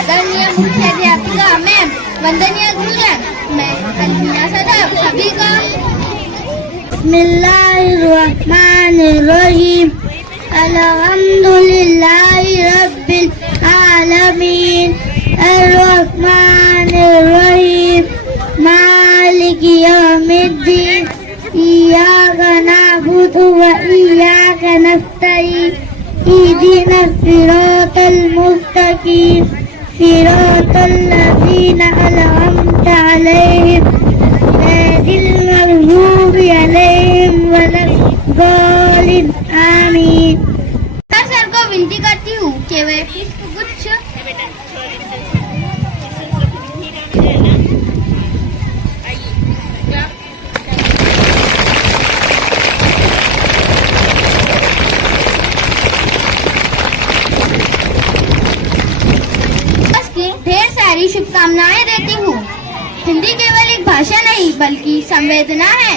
आदरणीय मुख्याध्यापिका मैम, वंदनीय गुरुजन, मैं अल्फिया सदफ सभी का बिस्मिल्लाहिर्रहमानिर्रहीम अल्हम्दुलिल्लाहि रब्बिल आलमीन अर्रहमानिर्रहीम मालिकि यौमिद्दीन इय्याका नअबुदु व इय्याका नस्तईन इहदिनस सिरातल मुस्तकीम सिरातल लज़ीना अनअमता अलैहिम गैरिल मग़ज़ूबि अलैहिम वलद्दालिन आमीन। सर को विनती करती हूँ कि वे पुष्पगुच्छ ढेर सारी शुभकामनाएं देती हूँ। हिंदी केवल एक भाषा नहीं बल्कि संवेदना है।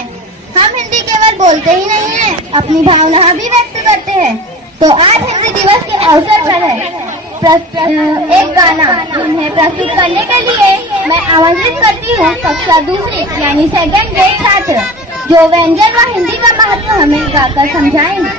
हम हिंदी केवल बोलते ही नहीं हैं, अपनी भावना भी व्यक्त करते हैं। तो आज हिंदी दिवस के अवसर पर है एक गाना उन्हें प्रस्तुत करने के लिए मैं आमंत्रित करती हूँ कक्षा दूसरी यानी सेकंड के छात्र, जो व्यंजन व हिंदी का महत्व हमें गाकर समझाएंगे।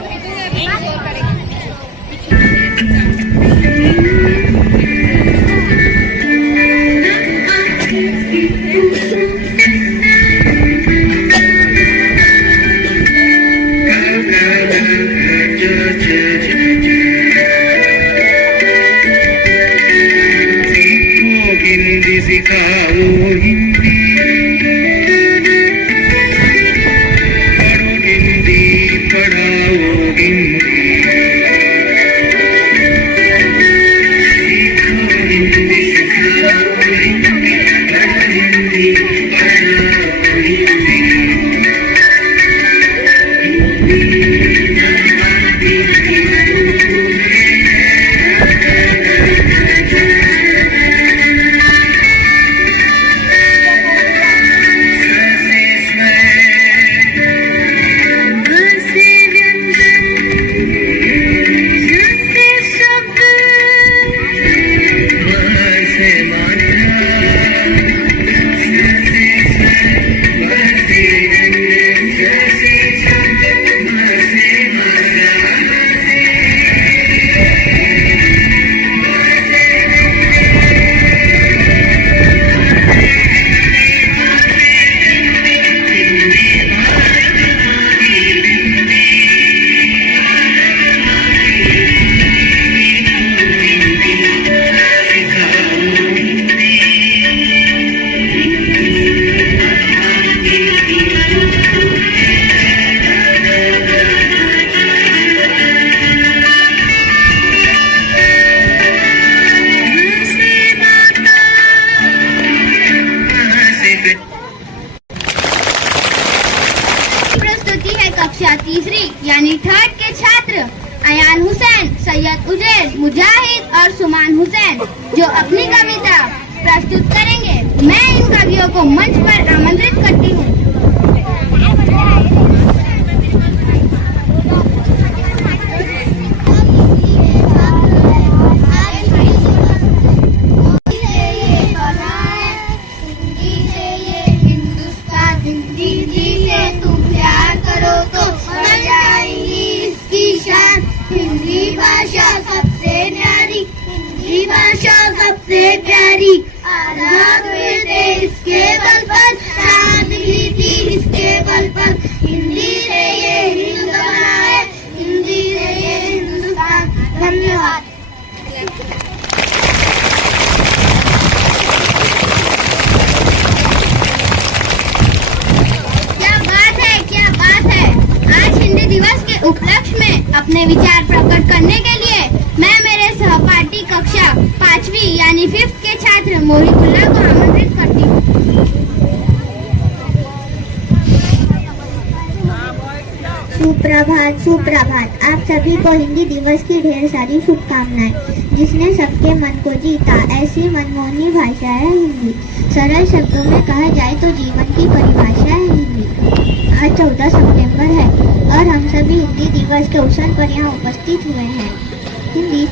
कक्षा तीसरी यानी थर्ड के छात्र अयान हुसैन, सैयद उजैर, मुजाहिद और सुमान हुसैन, जो अपनी कविता प्रस्तुत करेंगे। मैं इन कवियों को मंच पर आमंत्रित करती हूँ। सबसे प्यारी आजाद हुए थे इसके बल पर, सादगी थी इसके बल पर। हिंदी से ये हिंद बना है, हिंदी से ये हिंदुस्तान। धन्यवाद। क्या बात है, क्या बात है। आज हिंदी दिवस के उपलक्ष्य में अपने विचार प्रकट करने के लिए मैं मेरे सहपाठी कक्षा पांचवी यानी फिफ्थ के छात्र मोहितुल्लाह को आमंत्रित करती हूँ। सुप्रभात, सुप्रभात। आप सभी को हिंदी दिवस की ढेर सारी शुभकामनाएं। जिसने सबके मन को जीता, ऐसी मनमोहनी भाषा है हिंदी। सरल शब्दों में कहा जाए तो जीवन की परिभाषा है हिंदी। आज 14 सितंबर है और हम सभी हिंदी दिवस के अवसर पर यहाँ उपस्थित हुए हैं। हिंदी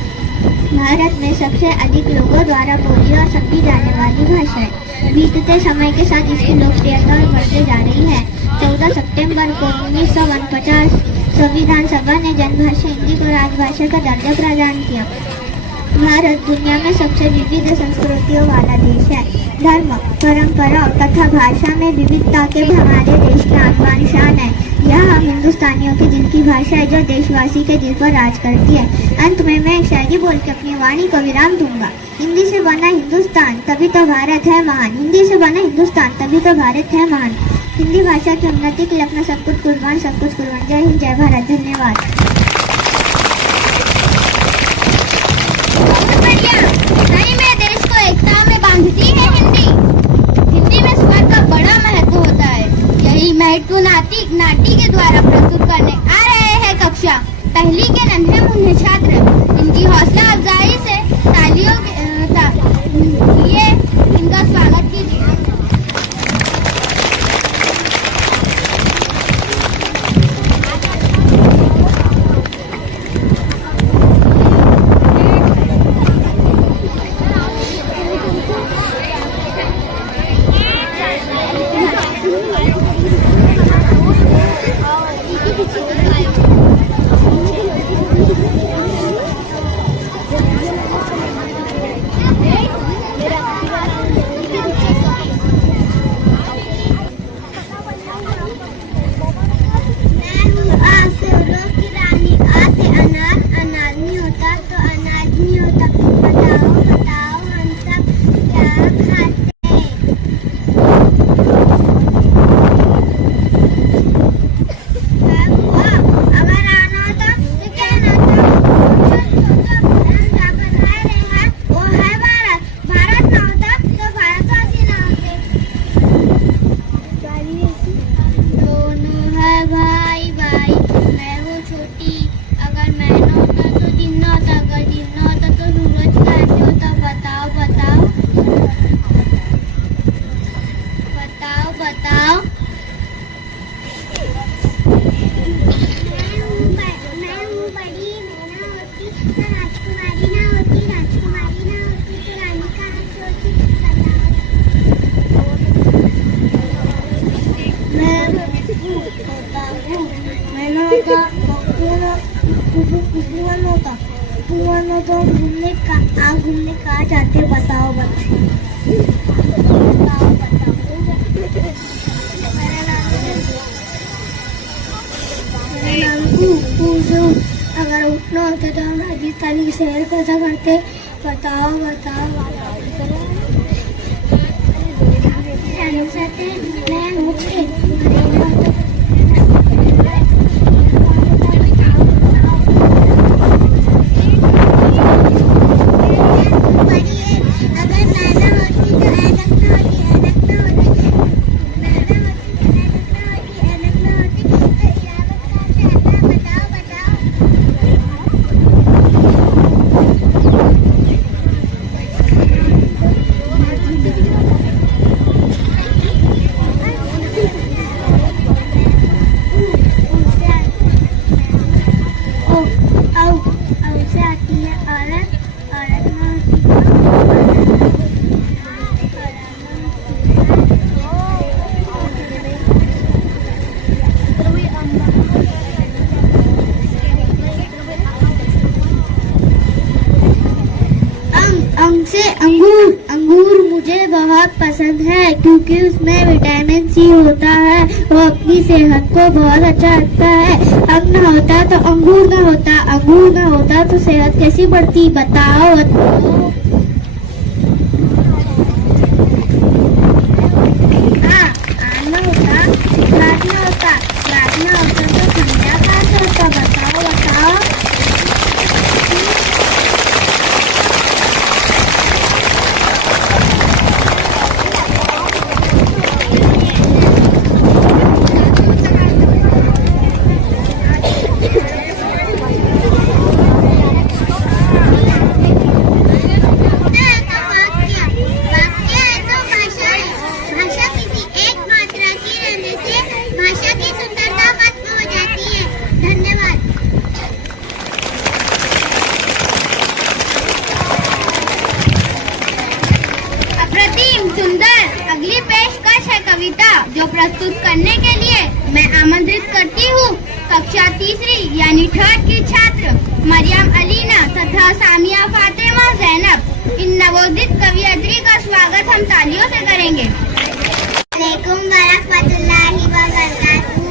भारत में सबसे अधिक लोगों द्वारा बोली और समझी जाने वाली भाषा है। बीतते समय के साथ इसकी लोकप्रियता और बढ़ते जा रही है। 14 सितंबर को 1949 संविधान सभा ने जनभाषा हिंदी को राजभाषा का दर्जा प्रदान किया। भारत दुनिया में सबसे विविध संस्कृतियों वाला देश है। धर्म, परंपरा तथा भाषा में विविधता के हमारे देश की आन शान है। यह हम हिंदुस्तानियों की दिल की भाषा है जो देशवासी के दिल पर राज करती है। अंत में मैं एक शायरी बोल के अपनी वाणी को विराम दूंगा। हिंदी से बना हिंदुस्तान तभी तो भारत है महान। हिंदी से बना हिंदुस्तान तभी तो भारत है महान। हिंदी भाषा की उन्नति के लिए अपना सब कुछ कुर्बान, सब कुछ कुर्बान। जय हिंद, जय भारत। धन्यवाद। सही में देश को एकता में बांधती है हिंदी। हिंदी में स्वर का बड़ा महत्व होता है। यही महत्व नाटी के द्वारा प्रस्तुत करने आ रहे हैं कक्षा पहली के नन्हे मुन्ने छात्र। इनकी हौसला अफजाई से तालियों लिए इनका स्वागत कीजिए। घूमने कहाँ जाते बताओ। मेरा नाम अगर उठना होता तो हम राजस्थानी की सैर कैसा करते बताओ। अंगूर मुझे बहुत पसंद है क्योंकि उसमें विटामिन सी होता है। वो अपनी सेहत को बहुत अच्छा रखता है। अंग ना होता तो अंगूर ना होता, अंगूर ना होता तो सेहत कैसी बढ़ती बताओ। आना होता, लादना होता तो ठंडा कहाँ से होता बताओ। प्रस्तुत करने के लिए मैं आमंत्रित करती हूँ कक्षा तीसरी यानी थर्ड की छात्र मरियम अलीना तथा सामिया फातिमा जैनब। इन नवोदित कवियत्री का स्वागत हम तालियों से करेंगे। वालेकुम वरहमतुल्लाहि वबरकातुहू।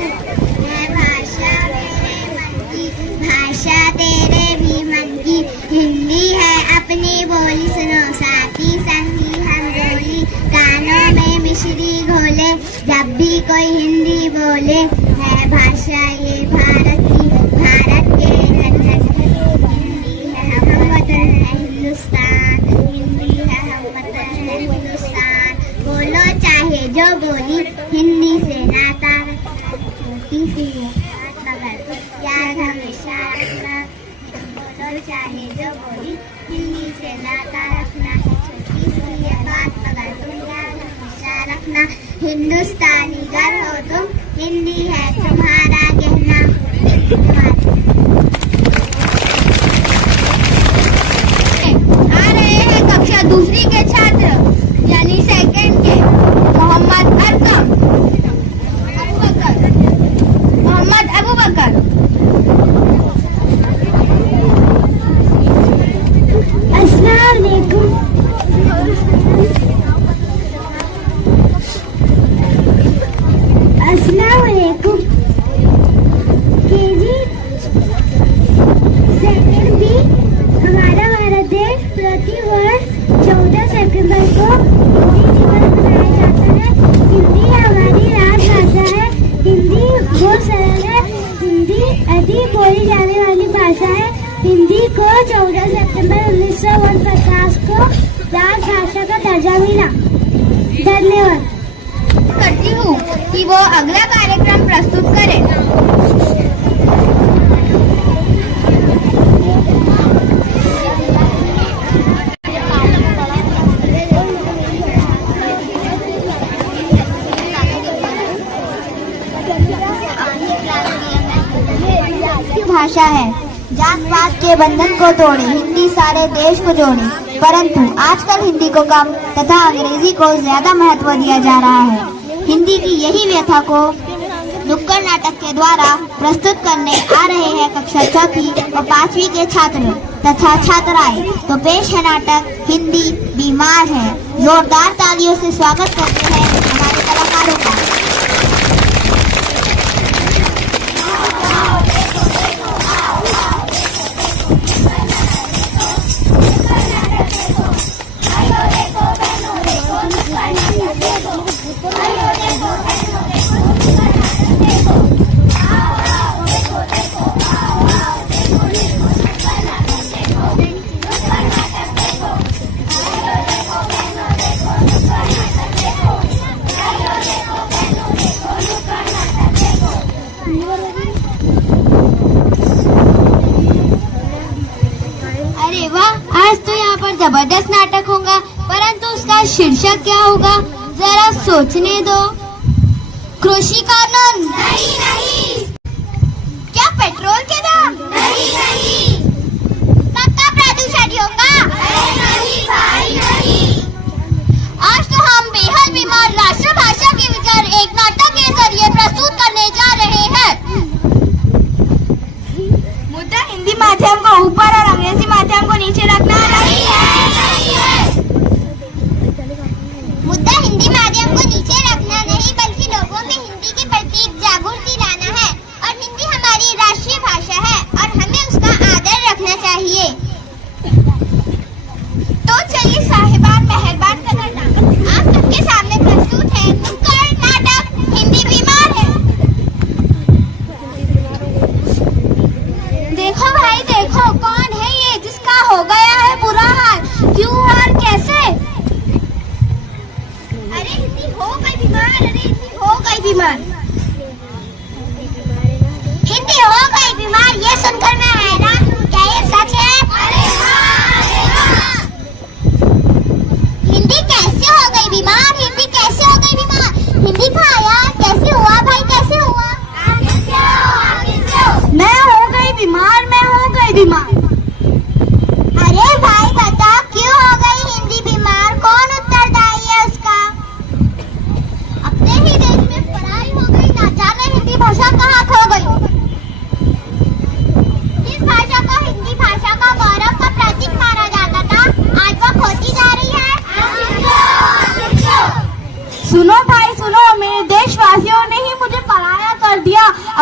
है भाषा मेरे मन की, भाषा तेरे भी मन की, हिंदी है अपनी बोली, सुनो साथी संगी हम बोली, कानों में मिश्री घोले जब भी कोई हिंदी बोले। है भाषा ये भारत की, भारत के धन धन की, हिंदी है हम वतन है हिंदुस्तान, हिंदी है हम वतन है हिंदुस्तान। बोलो चाहे जो बोली, हिंदी से नाता रखना, छोटी सी बात मगर याद हमेशा रखना। बोलो चाहे जो बोली, हिंदी से नाता रखना है, छोटी सी ये बात मगर तुम याद हमेशा रखना। हिंदुस्तानी गर हो तुम, हिंदी है तुम्हारा कहना। आ रहे हैं कक्षा दूसरी के छात्र यानी सेकंड के मोहम्मद अरकम मोहम्मद अबू बकर। अस्सलाम वालेकुम। अस्सलाम वालेकुम। केजी सेकंड भी हमारा भारत देश प्रति वर्ष 14 सितंबर को हिंदी दिवस मनाया जाता है। हिंदी हमारी राजभाषा है। हिंदी बहुत सरल है। हिंदी अधिक बोली जाने वाली भाषा है। हिंदी को 14 सितंबर 1949 को राजभाषा का दर्जा मिला। धन्यवाद। करती हूँ कि वो अगला कार्यक्रम प्रस्तुत करें। भाषा है, जात पात के बंधन को तोड़े, हिंदी सारे देश को जोड़े। परंतु आजकल हिंदी को कम तथा अंग्रेजी को ज्यादा महत्व दिया जा रहा है। हिंदी की यही व्यथा को नुक्कड़ नाटक के द्वारा प्रस्तुत करने आ रहे हैं कक्षा चौथी और पांचवी के छात्र तथा छात्राएं। तो पेश है नाटक हिंदी बीमार है। जोरदार तालियों से स्वागत करते हैं हमारे कलाकारों का। अरे वाह, आज तो यहाँ पर जबरदस्त नाटक होगा, परंतु उसका शीर्षक क्या होगा जरा सोचने दो। कृषि कानून? नहीं। क्या पेट्रोल के दाम? नहीं। पक्का प्रदूषण होगा? नहीं। आज तो हम बेहद बीमार राष्ट्रभाषा के विचार एक नाटक के जरिए प्रस्तुत करने जा रहे हैं। मुद्दा हिंदी माध्यम को ऊपर और अंग्रेजी माध्यम को नीचे रखना नहीं है। मुद्दा हिंदी माध्यम को नीचे रखना नहीं, बल्कि लोगों में हिंदी के प्रति जागृति लाना है। और हिंदी हमारी राष्ट्रीय भाषा है और हमें उसका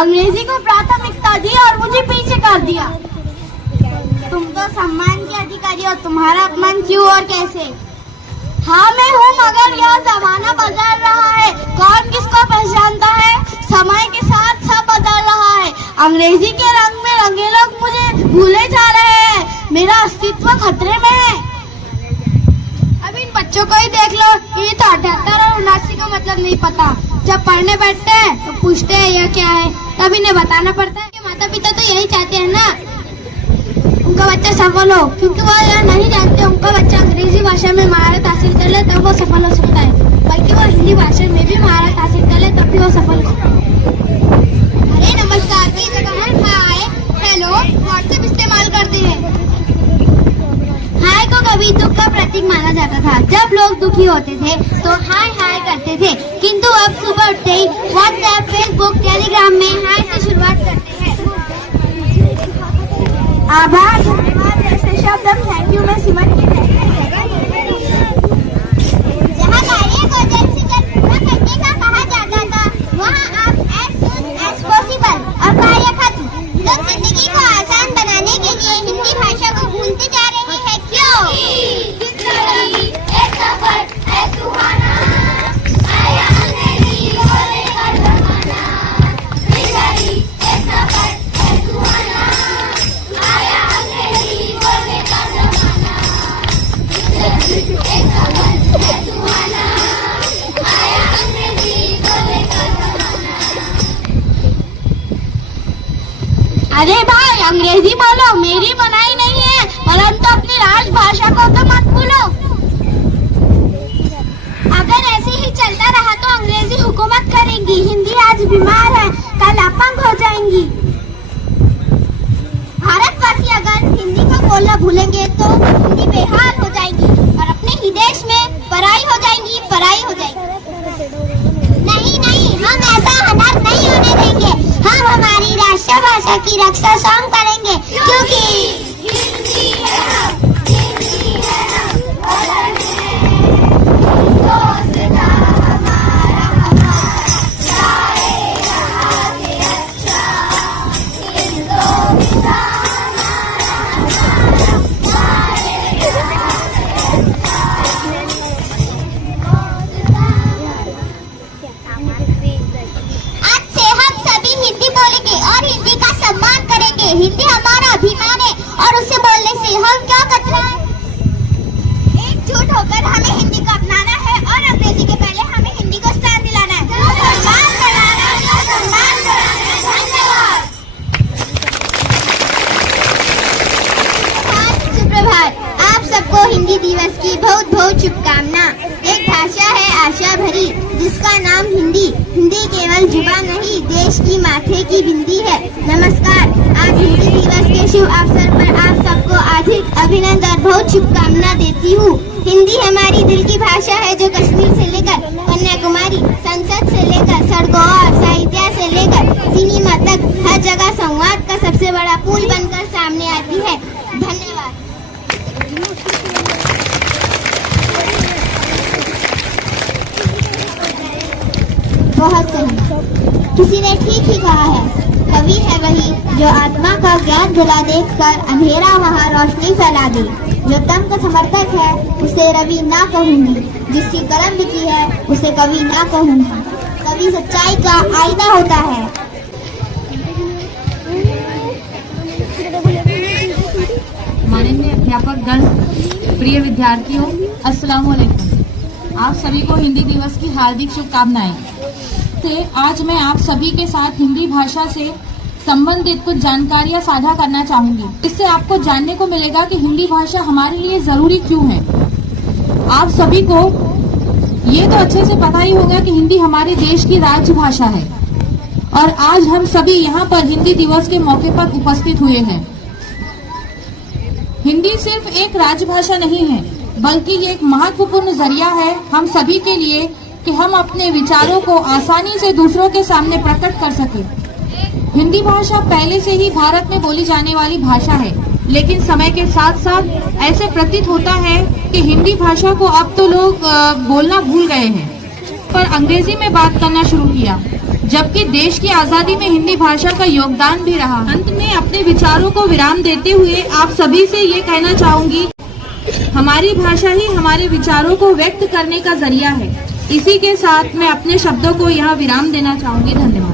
अंग्रेजी को प्राथमिकता दी और मुझे पीछे कर दिया। तुम तो सम्मान के अधिकारी हो, तुम्हारा अपमान क्यों और कैसे? हाँ मैं हूँ, मगर यह जमाना बदल रहा है, कौन किसको पहचानता है? समय के साथ सब बदल रहा है। अंग्रेजी के रंग में रंगे लोग मुझे भूले जा रहे हैं, मेरा अस्तित्व खतरे में है। अब इन बच्चों को ही देख लो, ये तो 78 और 79 का मतलब नहीं पता। जब पढ़ने बैठते हैं तो पूछते हैं यह क्या है, तब इन्हें बताना पड़ता है कि माता पिता तो यही चाहते हैं ना उनका बच्चा सफल हो, क्योंकि वो यह नहीं जानते उनका बच्चा अंग्रेजी भाषा में महारत हासिल कर ले तब वो सफल हो सकता है, बल्कि वो हिंदी भाषा में भी महारत हासिल कर ले तब भी वो सफल हो सकता है। अरे नमस्कार की जगह हाय हेलो व्हाट्सएप इस्तेमाल करते हैं। हाय को कभी दुख का प्रतीक माना जाता था। जब लोग दुखी होते थे तो हाय हाय करते थे, किंतु अब सुबह उठते ही व्हाट्सएप, फेसबुक, टेलीग्राम में हाय से शुरुआत करते हैं। आभार, धन्यवाद जैसे शब्द अब थैंक यू में सिमट के रहते हैं। जहाँ कार्य को जल्द से जल्द पूरा करने का कहा जाता था, वहाँ आप as soon as possible और कार्य खत्म। लोग जिंदगी को आसान बनाने के लिए हिंदी भाषा को भूलते जा रहे हैं, क्यों? अरे भाई अंग्रेजी बोलो, मेरी मनाही नहीं है, परंतु अपनी राजभाषा को तो मत भूलो। अगर ऐसे ही चलता रहा तो अंग्रेजी हुकूमत करेगी। हिंदी आज बीमार है, कल अपंग हो जाएंगी। भारतवासी अगर हिंदी को बोलना भूलेंगे तो हिंदी बेहाल हो जाएगी और अपने ही देश में पराई हो जाएंगी, पराई हो जाएगी। नहीं नहीं, हम ऐसा अनर्थ नहीं होने देंगे। हम हमारी राष्ट्रभाषा की रक्षा स्वयं करेंगे, क्योंकि हिंदी है हम, हिंदी है हम, दोस्ता हमारा हमारा जाएगा आगे अच्छा। हिंदोस्तान हिंदी हमारा अभिमान है और उसे बोलने से हम क्या कतराएं? एकजुट होकर हमें हिंदी को अपनाना है और अंग्रेजी के पहले हमें हिंदी को स्थान दिलाना है। सम्मान कराना है, सम्मान कराना है। धन्यवाद। सुप्रभात, आप सबको हिंदी दिवस की बहुत बहुत शुभकामना। एक भाषा है आशा भरी जिसका नाम हिंदी। हिंदी केवल जुबान नहीं, देश की माथे की बिंदी है। नमस्कार, आज हिंदी दिवस के शुभ अवसर पर आप सबको हार्दिक अभिनंदन और बहुत शुभकामना देती हूँ। हिंदी हमारी दिल की भाषा है जो कश्मीर से लेकर कन्याकुमारी, संसद से लेकर सड़कों और साहित्य से लेकर सिनेमा तक हर जगह संवाद का सबसे बड़ा पुल बनकर सामने आती है। धन्यवाद। बहुत सही, किसी ने ठीक ही कहा है। कवि है वही जो आत्मा का ज्ञान जला देखकर अंधेरा वहाँ रोशनी फैला दे। जो तन का समर्थक है उसे रवि ना कहूंगी, जिसकी कलम लिखी है उसे कवि ना कहूंगी। कवि सच्चाई का आईना होता है। माननीय अध्यापक गण, प्रिय विद्यार्थियों, अस्सलाम वालेकुम। आप सभी को हिंदी दिवस की हार्दिक शुभकामनाएं। आज मैं आप सभी के साथ हिंदी भाषा से संबंधित कुछ जानकारियां साझा करना चाहूंगी। इससे आपको जानने को मिलेगा कि हिंदी भाषा हमारे लिए जरूरी क्यों है। आप सभी को ये तो अच्छे से पता ही होगा कि हिंदी हमारे देश की राजभाषा है और आज हम सभी यहाँ पर हिंदी दिवस के मौके पर उपस्थित हुए हैं। हिंदी सिर्फ एक राजभाषा नहीं है, बल्कि ये एक महत्वपूर्ण जरिया है हम सभी के लिए कि हम अपने विचारों को आसानी से दूसरों के सामने प्रकट कर सकें। हिंदी भाषा पहले से ही भारत में बोली जाने वाली भाषा है, लेकिन समय के साथ साथ ऐसे प्रतीत होता है कि हिंदी भाषा को अब तो लोग बोलना भूल गए हैं, पर अंग्रेजी में बात करना शुरू किया, जबकि देश की आजादी में हिंदी भाषा का योगदान भी रहा। अंत में अपने विचारों को विराम देते हुए आप सभी से ये कहना चाहूंगी, हमारी भाषा ही हमारे विचारों को व्यक्त करने का जरिया है। इसी के साथ मैं अपने शब्दों को यहाँ विराम देना चाहूंगी। धन्यवाद।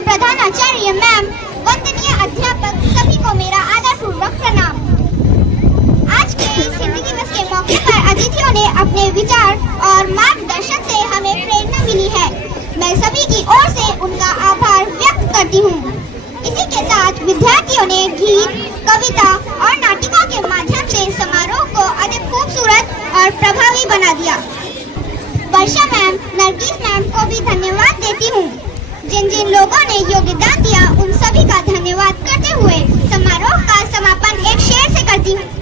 प्रधानाचार्य मैम, वंदनीय अध्यापक, सभी को मेरा आदरपूर्वक प्रणाम। आज के इस हिंदी दिवस के मौके पर अतिथियों ने अपने विचार और मार्गदर्शन से हमें प्रेरणा मिली है। मैं सभी की ओर से उनका आभार व्यक्त करती हूँ। इसी के साथ विद्यार्थियों ने गीत, कविता और नाटिका के माध्यम से समारोह को अधिक खूबसूरत और प्रभावी बना दिया। वर्षा मैम, नरगिस मैम को भी धन्यवाद देती हूँ। जिन जिन लोगों ने योगदान दिया उन सभी का धन्यवाद करते हुए समारोह का समापन एक शेर से करती हूँ।